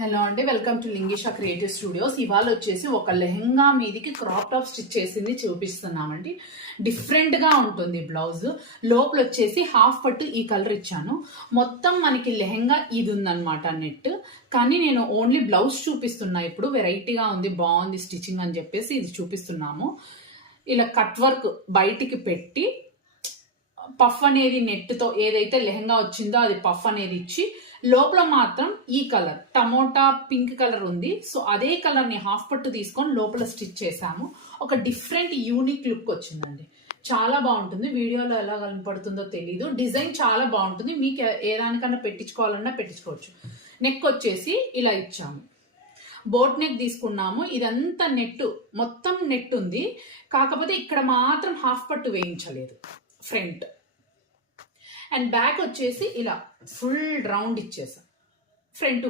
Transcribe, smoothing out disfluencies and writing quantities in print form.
Hello అండి, welcome to లింగేషా creative studios. ఇవాళ వచ్చేసి ఒక లెహంగా మీదికి క్రాప్ టాప్ స్టిచ్ చేసింది చూపిస్తున్నామండి. డిఫరెంట్గా ఉంటుంది బ్లౌజ్. లోపల వచ్చేసి హాఫ్ పట్టు ఈ కలర్ ఇచ్చాను. మొత్తం మనకి లెహంగా ఇది ఉందన్నమాట నెట్. కానీ నేను ఓన్లీ బ్లౌజ్ చూపిస్తున్నా. ఇప్పుడు వెరైటీగా ఉంది, బాగుంది స్టిచ్చింగ్ అని చెప్పేసి ఇది చూపిస్తున్నాము. ఇలా కట్ వర్క్ బయటికి పెట్టి పఫ్ అనేది నెట్తో ఏదైతే లెహంగా వచ్చిందో అది పఫ్ అనేది ఇచ్చి లోపల మాత్రం ఈ కలర్ టమోటా పింక్ కలర్ ఉంది. సో అదే కలర్ ని హాఫ్ పట్టు తీసుకొని లోపల స్టిచ్ చేసాము. ఒక డిఫరెంట్ యూనిక్ లుక్ వచ్చిందండి. చాలా బాగుంటుంది. వీడియోలో ఎలా కనపడుతుందో తెలీదు. డిజైన్ చాలా బాగుంటుంది. మీకు ఏ దానికన్నా పెట్టించుకోవాలన్నా పెట్టించుకోవచ్చు. నెక్ వచ్చేసి ఇలా ఇచ్చాము. బోట్ నెక్ తీసుకున్నాము. ఇదంతా నెట్, మొత్తం నెట్ ఉంది. కాకపోతే ఇక్కడ మాత్రం హాఫ్ పట్టు వేయించలేదు ఫ్రంట్. అండ్ బ్యాక్ వచ్చేసి ఇలా ఫుల్ రౌండ్ ఇచ్చేసాం. ఫ్రంట్